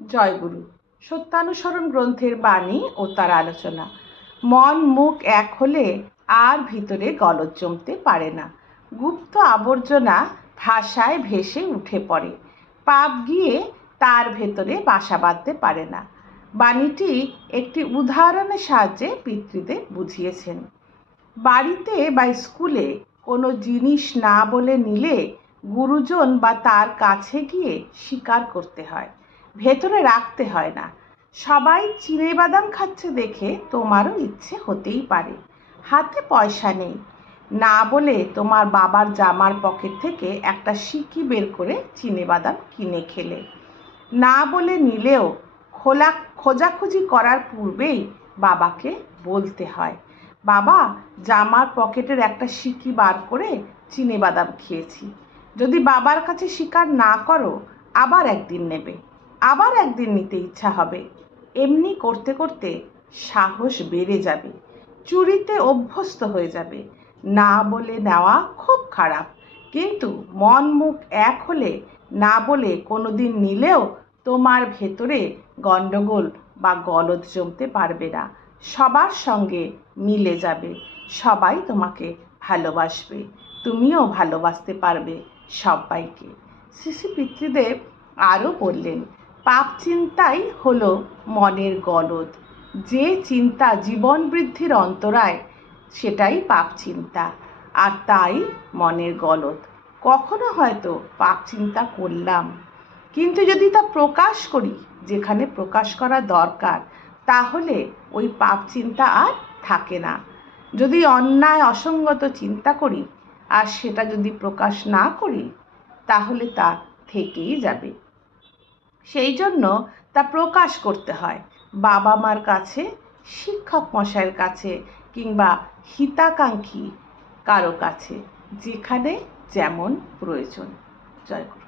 জয়গুরু। সত্যানুসরণ গ্রন্থের বাণী ও তার আলোচনা। মন মুখ এক হলে আর ভিতরে গলদ জমতে পারে না। গুপ্ত আবর্জনা ভাষায় ভেসে উঠে পড়ে, পাপ গিয়ে তার ভেতরে বাসা বাঁধতে পারে না। বাণীটি একটি উদাহরণের সাহায্যে পিতৃদেব বুঝিয়েছেন। বাড়িতে বা স্কুলে কোনো জিনিস না বলে নিলে গুরুজন বা তার কাছে গিয়ে স্বীকার করতে হয়, ভেতরে রাখতে হয় না। সবাই চিড়েবাদাম খাচ্ছে দেখে তোমারও ইচ্ছে হতেই পারে। হাতে পয়সা নেই, না বলে তোমার বাবার জামার পকেট থেকে একটা সিকি বের করে চিড়েবাদাম কিনে খেলে। না বলে নিলেও খোঁজাখুঁজি করার পূর্বেই বাবাকে বলতে হয়, বাবা, জামার পকেটের একটা সিকি বার করে চিনেবাদাম খেয়েছি। যদি বাবার কাছে স্বীকার না করো, আবার একদিন নেবে, আবার একদিন নিতে ইচ্ছা হবে। এমনি করতে করতে সাহস বেড়ে যাবে, চুরিতে অভ্যস্ত হয়ে যাবে। না বলে নেওয়া খুব খারাপ, কিন্তু মন মুখ এক হলে না বলে কোনোদিন নিলেও তোমার ভেতরে গণ্ডগোল বা গলদ জমতে পারবে না। সবার সঙ্গে মিলে যাবে, সবাই তোমাকে ভালোবাসবে, তুমিও ভালোবাসতে পারবে সবাইকে। শ্রী শ্রী পিতৃদেব আরও বললেন, পাপ চিন্তাই হলো মনের গলদ। যে চিন্তা জীবন বৃদ্ধির অন্তরায়, সেটাই পাপ চিন্তা, আর তাই মনের গলদ। কখনো হয়তো পাপ চিন্তা করলাম, কিন্তু যদি তা প্রকাশ করি যেখানে প্রকাশ করা দরকার, তাহলে ওই পাপ চিন্তা আর থাকে না। যদি অন্যায় অসঙ্গত চিন্তা করি আর সেটা যদি প্রকাশ না করি, তাহলে তা থেকেই যাবে। সেই জন্য তা প্রকাশ করতে হয় বাবা মার কাছে, শিক্ষক মশাইয়ের কাছে, কিংবা হিতাকাঙ্ক্ষী কারো কাছে, যেখানে যেমন প্রয়োজন। জয় গুরু।